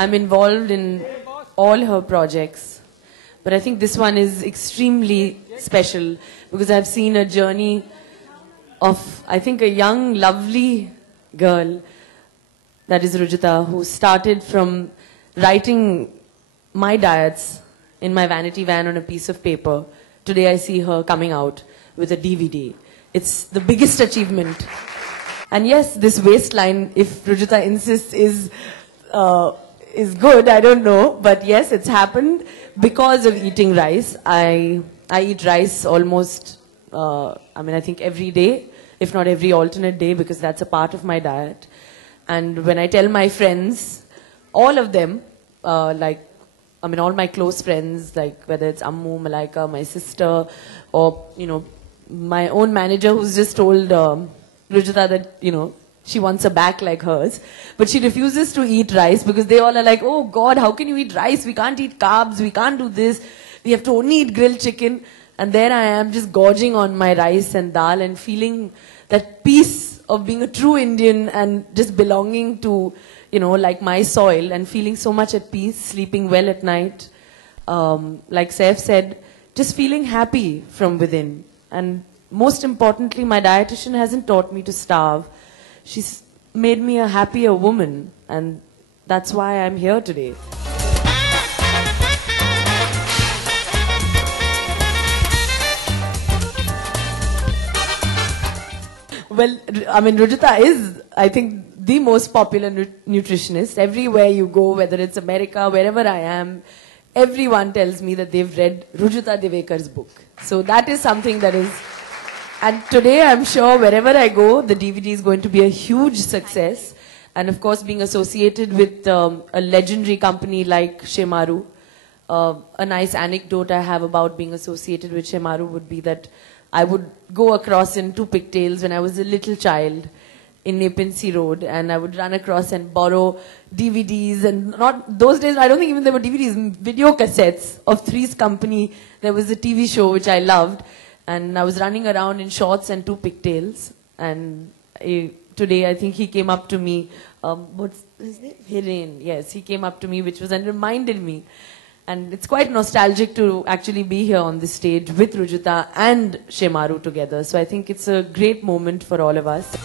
I'm involved in all her projects. But I think this one is extremely special because I've seen a journey of, I think, a young, lovely girl, that is Rujita, who started from writing my diets in my vanity van on a piece of paper. Today I see her coming out with a DVD. It's the biggest achievement. And yes, this waistline, if Rujita insists, is good, I don't know. But yes, it's happened because of eating rice. I eat rice almost, I think every day, if not every alternate day, because that's a part of my diet. And when I tell my friends, all of them, all my close friends, like whether it's Ammu, Malaika, my sister, or, my own manager who's just told Rujita that, she wants a back like hers. But she refuses to eat rice because they all are like, oh God, how can you eat rice? We can't eat carbs. We can't do this. We have to only eat grilled chicken. And there I am just gorging on my rice and dal and feeling that peace of being a true Indian and just belonging to, like my soil and feeling so much at peace, sleeping well at night. Like Saif said, just feeling happy from within. And most importantly, my dietitian hasn't taught me to starve. She's made me a happier woman, and that's why I'm here today. Well, Rujita is, I think, the most popular nutritionist. Everywhere you go, whether it's America, wherever I am, everyone tells me that they've read Rujita Divekar's book. So that is something that is... And today, I'm sure, wherever I go, the DVD is going to be a huge success. And of course, being associated with a legendary company like Shea Maru, a nice anecdote I have about being associated with Shea Maru would be that I would go across in 2 pigtails when I was a little child in Nepean Road, and I would run across and borrow DVDs, and not those days, I don't think even there were DVDs, video cassettes of Three's Company. There was a TV show which I loved, and I was running around in shorts and 2 pigtails, and today I think he came up to me, what's his name? Hiren, yes, he came up to me, which was, and reminded me. And it's quite nostalgic to actually be here on this stage with Rujita and Shea Maru together. So I think it's a great moment for all of us.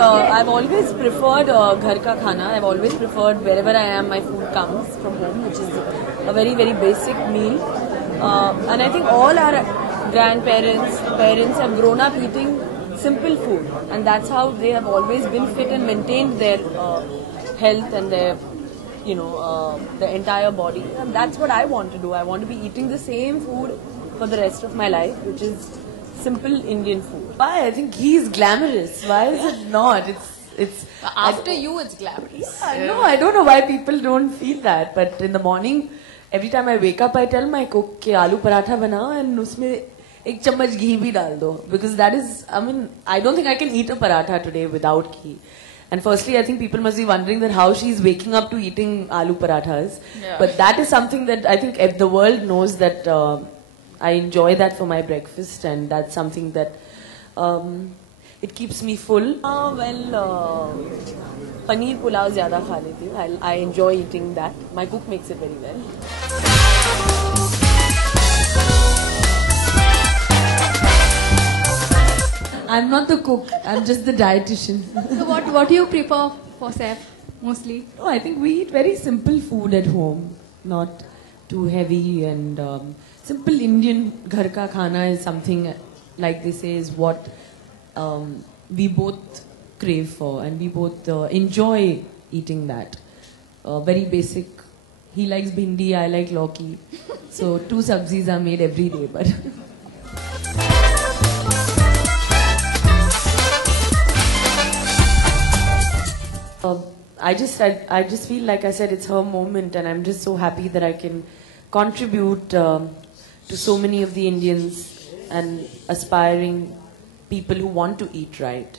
I've always preferred ghar ka khana. I've always preferred wherever I am, my food comes from home, which is a very, very basic meal. And I think all our grandparents, parents have grown up eating simple food, and that's how they have always been fit and maintained their health and their, the entire body. And that's what I want to do. I want to be eating the same food for the rest of my life, which is simple Indian food. Why? I think he's glamorous. Why is it not? It's after you, it's glamorous. Yeah, no, I don't know why people don't feel that. But in the morning, every time I wake up, I tell my cook कि आलू पराठा बनाओ and उसमें एक चम्मच घी भी डाल दो, because that is, I don't think I can eat a paratha today without ghee. And firstly, I think people must be wondering that how she's waking up to eating aloo parathas. Yeah. But that is something that I think if the world knows that I enjoy that for my breakfast, and that's something that it keeps me full. Paneer pulao zyada kha leti hu. I enjoy eating that. My cook makes it very well. I'm not the cook. I'm just the dietitian. So what do you prefer for Saif mostly? Oh, I think we eat very simple food at home, not too heavy, and simple Indian ghar ka khana is something, like they say, is what we both crave for, and we both enjoy eating that. Very basic. He likes bhindi, I like lauki. So 2 sabzis are made every day, but... I just feel like I said, it's her moment, and I'm just so happy that I can contribute to so many of the Indians and aspiring people who want to eat right.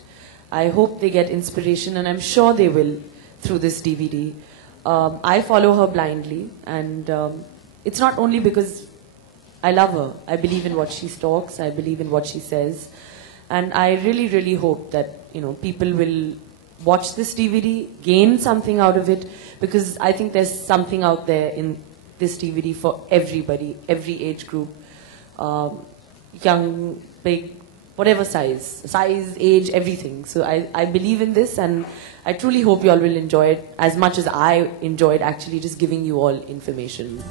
I hope they get inspiration, and I'm sure they will through this DVD. I follow her blindly, and it's not only because I love her. I believe in what she talks. I believe in what she says. And I really, really hope that, people will watch this DVD, gain something out of it, because I think there's something out there in this DVD for everybody, every age group, young, big, whatever size, age, everything. So I believe in this, and I truly hope you all will enjoy it as much as I enjoyed actually just giving you all information.